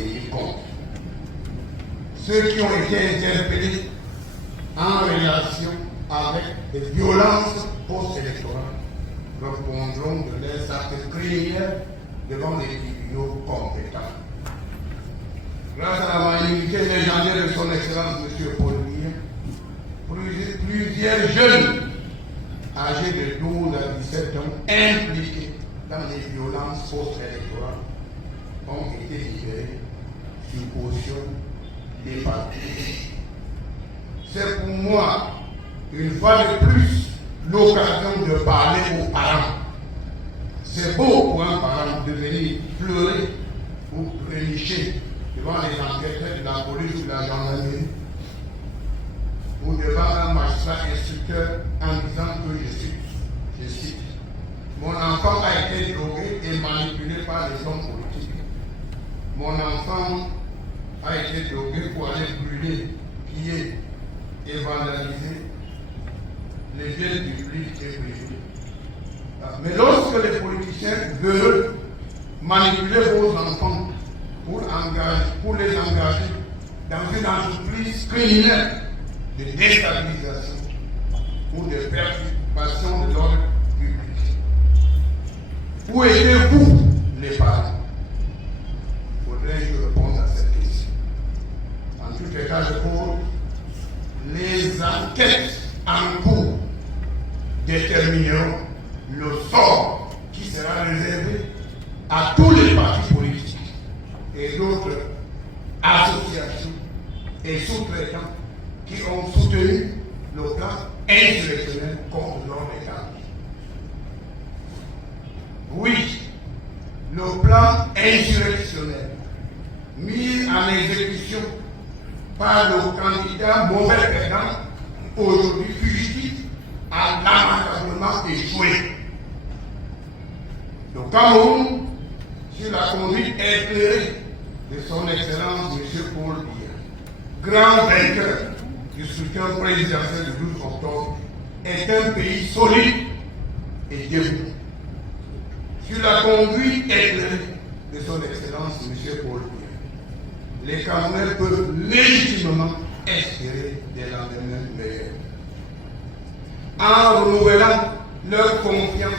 tenir compte. Ceux qui ont été interpellés en relation avec des violences post-électorales répondront de leurs actes criminels devant les tribunaux compétents. Grâce à la magnanimité légendaire de son Excellence M. Paul Biya, plusieurs jeunes âgés de 12 à 17 ans impliqués dans les violences post-électorales ont été libérés sur caution des partis. C'est pour moi, une fois de plus, l'occasion de parler aux parents. C'est beau pour un parent de venir pleurer ou prénicher devant les enquêteurs de la police ou de la gendarmerie ou devant un magistrat instructeur en disant que je cite, mon enfant a été drogué et manipulé par les hommes politiques. Mon enfant a été drogué pour aller brûler, piller et vandaliser les biens publics et privés. Mais lorsque les politiciens veulent manipuler vos enfants pour les engager dans une entreprise criminelle de déstabilisation ou de perturbation de l'ordre public, où étiez-vous, les parents? Faudrait-je répondre à cette question. En tout état de cause, les enquêtes en cours détermineront le sort qui sera réservé à tous les partis politiques et d'autres associations et sous-traitants qui ont soutenu le plan insurrectionnel contre l'ordre établi. Oui, le plan insurrectionnel mis en exécution par le candidat mauvais perdant, aujourd'hui fugitif, a lamentablement échoué. Le Cameroun, sur la conduite éclairée de son Excellence M. Paul Biya, grand vainqueur du scrutin présidentiel du 12 octobre, est un pays solide et debout. Sur la conduite éclairée de son Excellence M. Paul Biya, les Camerounais peuvent légitimement espérer des lendemains meilleurs. En renouvelant leur confiance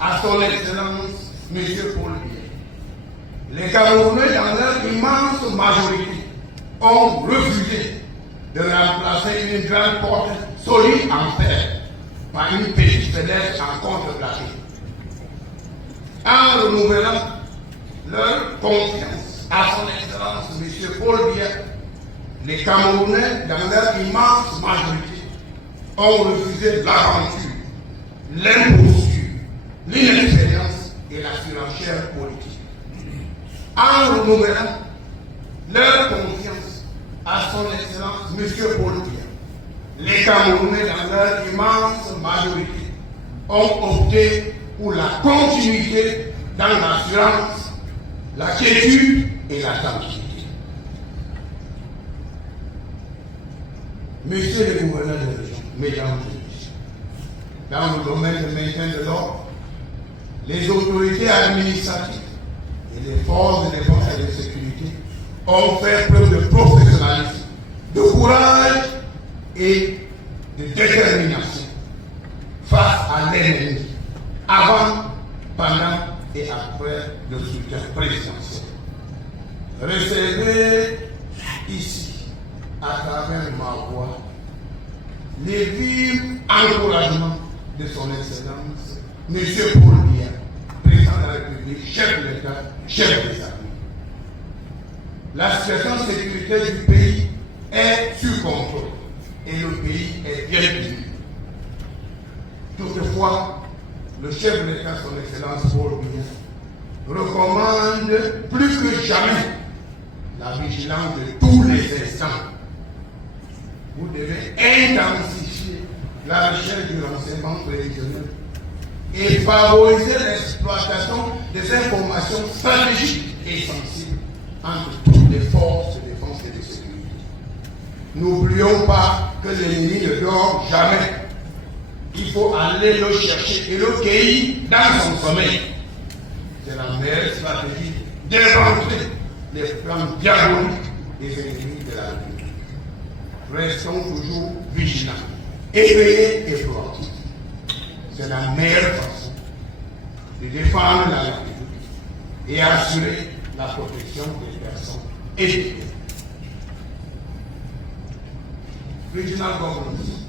à son Excellence M. Paul Biya, les Camerounais, dans leur immense majorité, ont refusé de remplacer une grande porte solide en fer par une petite fenêtre en contreplaqué. En renouvelant leur confiance à son Excellence M. Paul Biya, les Camerounais, dans leur immense majorité, ont refusé l'aventure, l'imposture, l'inexpérience et la surenchère politique. En renouvelant leur confiance à son Excellence M. Paul Biya, les Camerounais, dans leur immense majorité, ont opté pour la continuité dans l'assurance, la quiétude et la tranquillité. Monsieur le gouverneur de région, mesdames et messieurs, dans le domaine de maintien de l'ordre, les autorités administratives et les forces de défense et de sécurité ont fait preuve de professionnalisme, de courage et de détermination face à l'ennemi, avant, pendant et après le scrutin présidentiel. Recevez ici, à travers ma voix, les vifs encouragements de son Excellence, M. Paul Biya, président de la République, chef de l'État, chef des armées. La situation sécuritaire du pays est sous contrôle et le pays est bien tenu. Toutefois, le chef de l'État, son Excellence Paul Biya, recommande plus que jamais la vigilance de tous les instants. Vous devez intensifier la recherche du renseignement prévisionnel et favoriser l'exploitation des informations stratégiques et sensibles entre toutes les forces de défense et de sécurité. N'oublions pas que l'ennemi ne dort jamais. Il faut aller le chercher et le cueillir dans son sommeil. C'est la meilleure stratégie d'éventrer les plans diaboliques des ennemis de la République. Restons toujours vigilants, éveillés et proactifs. C'est la meilleure façon de défendre la République et assurer la protection des personnes et des biens. Regional governance